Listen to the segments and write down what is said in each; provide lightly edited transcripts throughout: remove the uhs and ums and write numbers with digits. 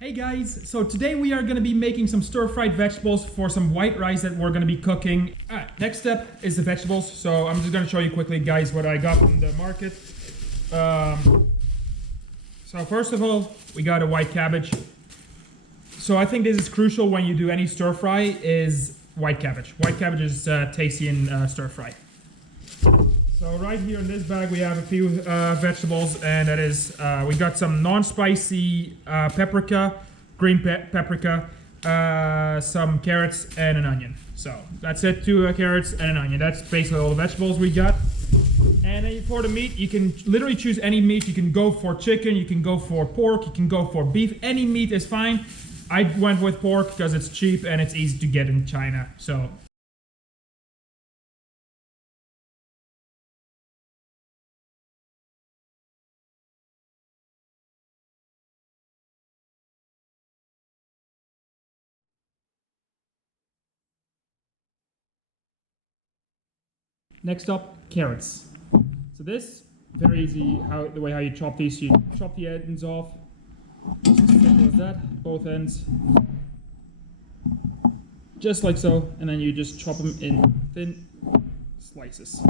Hey guys, so today we are going to be making some stir-fried vegetables for some white rice that we're going to be cooking. Alright, next step is the vegetables. So I'm just going to show you quickly, guys, what I got from the market. So first of all, we got a white cabbage. So I think this is crucial when you do any stir-fry is white cabbage. White cabbage is tasty in stir-fry. So right here in this bag we have a few vegetables, and that is, we got some non-spicy paprika, green paprika, some carrots and an onion. So that's it, 2 carrots and an onion. That's basically all the vegetables we got. And then for the meat, you can literally choose any meat. You can go for chicken, you can go for pork, you can go for beef. Any meat is fine. I went with pork because it's cheap and it's easy to get in China. So next up, carrots. So this, very easy, the way how you chop these, you chop the ends off, just as simple as that, both ends, just like so, and then you just chop them in thin slices.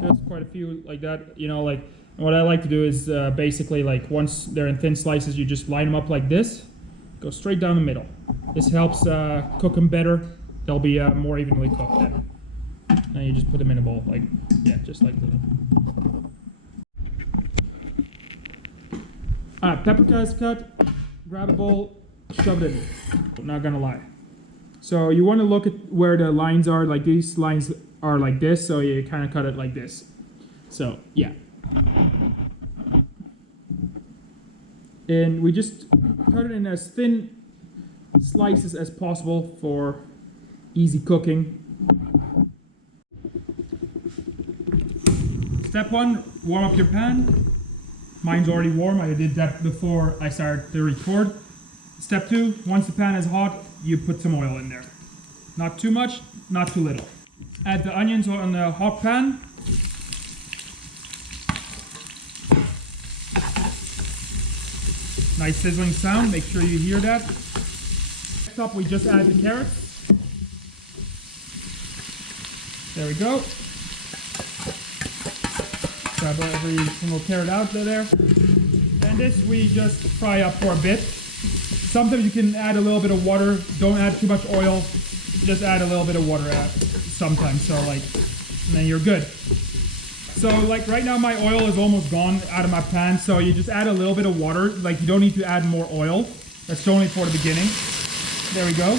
Just quite a few like that, you know, like, what I like to do is basically, like, once they're in thin slices, you just line them up like this. Go straight down the middle. This helps cook them better. They'll be more evenly cooked then. Now you just put them in a bowl, like, yeah, just like that. Alright, paprika is cut. Grab a bowl, shove it in. I'm not gonna lie. So you want to look at where the lines are. Like, these lines are like this, so you kind of cut it like this. So yeah. And we just cut it in as thin slices as possible for easy cooking. Step 1, warm up your pan. Mine's already warm, I did that before I started to record. Step 2, once the pan is hot, you put some oil in there. Not too much, not too little. Add the onions on the hot pan. Nice sizzling sound, make sure you hear that. Next up, we just add the carrots. There we go. Grab every single carrot out there. And this we just fry up for a bit. Sometimes you can add a little bit of water. Don't add too much oil. Just add a little bit of water sometimes, so like, and then you're good. So like right now my oil is almost gone out of my pan, so you just add a little bit of water. Like, you don't need to add more oil. That's only for the beginning. There we go.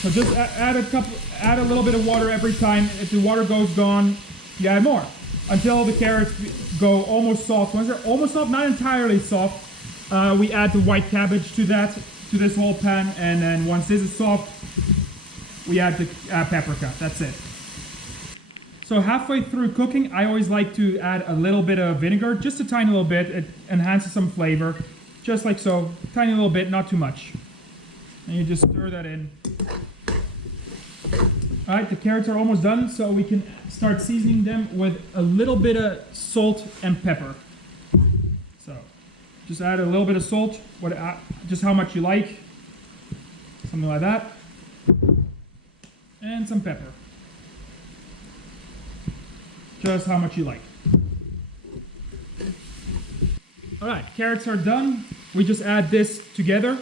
So just add a little bit of water every time. If the water goes gone, you add more until the carrots go almost soft. Once they're almost soft, not entirely soft, we add the white cabbage to this whole pan, and then once this is soft, we add the paprika. That's it. So halfway through cooking, I always like to add a little bit of vinegar, just a tiny little bit. It enhances some flavor, just like so. Tiny little bit, not too much. And you just stir that in. All right, the carrots are almost done, so we can start seasoning them with a little bit of salt and pepper. So just add a little bit of salt, just how much you like, something like that, and some pepper. Just how much you like. All right, carrots are done. We just add this together.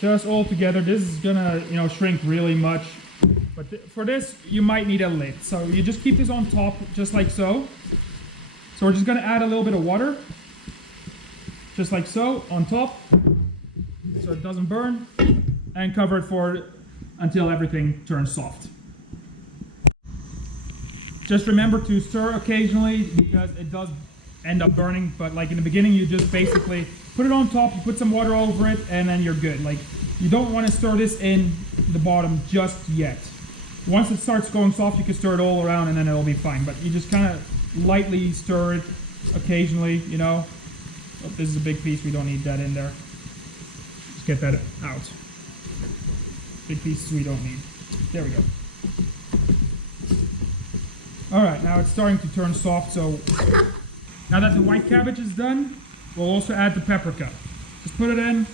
Just all together. This is gonna, shrink really much. But for this, you might need a lid. So you just keep this on top, just like so. So we're just gonna add a little bit of water. Just like so, on top. So it doesn't burn. And cover it until everything turns soft. Just remember to stir occasionally because it does end up burning, but like in the beginning you just basically put it on top, you put some water over it, and then you're good. Like, you don't want to stir this in the bottom just yet. Once it starts going soft, you can stir it all around and then it'll be fine, but you just kind of lightly stir it occasionally, Oh, this is a big piece, we don't need that in there. Just get that out. Big pieces we don't need. There we go. All right, now it's starting to turn soft, so now that the white cabbage is done, we'll also add the paprika. Just put it in.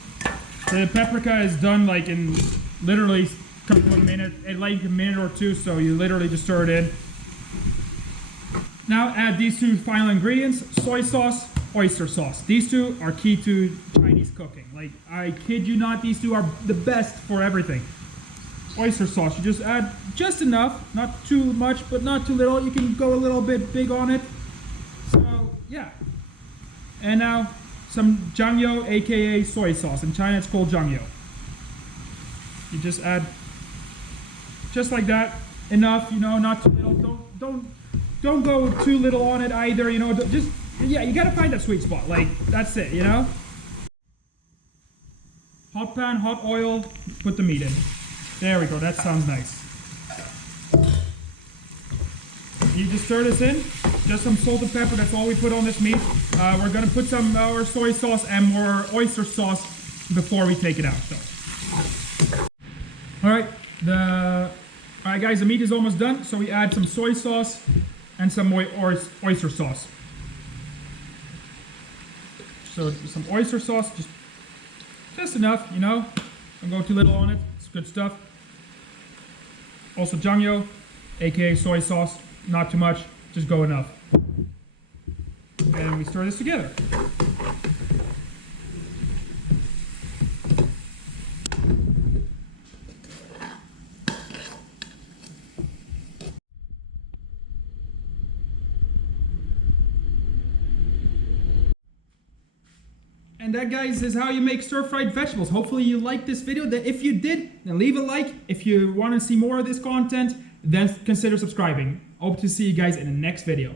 The paprika is done like in literally a couple of minutes, like a minute or two, so you literally just stir it in. Now add these two final ingredients, soy sauce, oyster sauce. These two are key to Chinese cooking. Like, I kid you not, these two are the best for everything. Oyster sauce, you just add just enough, not too much, but not too little. You can go a little bit big on it. So, yeah. And now, some jiangyo, aka soy sauce. In China, it's called jiangyo. You just add, just like that, enough, you know, not too little. Don't go too little on it either, you know, just, yeah, you gotta find that sweet spot. Like, that's it, you know? Hot pan, hot oil, put the meat in. There we go, that sounds nice. You just stir this in, just some salt and pepper, that's all we put on this meat. We're gonna put some more soy sauce and more oyster sauce before we take it out, so. All right, guys, the meat is almost done, so we add some soy sauce and some oyster sauce. So some oyster sauce, just enough, you know. Don't go too little on it. It's good stuff. Also jiangyo, aka soy sauce, not too much, just go enough. And we stir this together. And that, guys, is how you make stir-fried vegetables. Hopefully you liked this video. If you did, then leave a like. If you want to see more of this content, then consider subscribing. Hope to see you guys in the next video.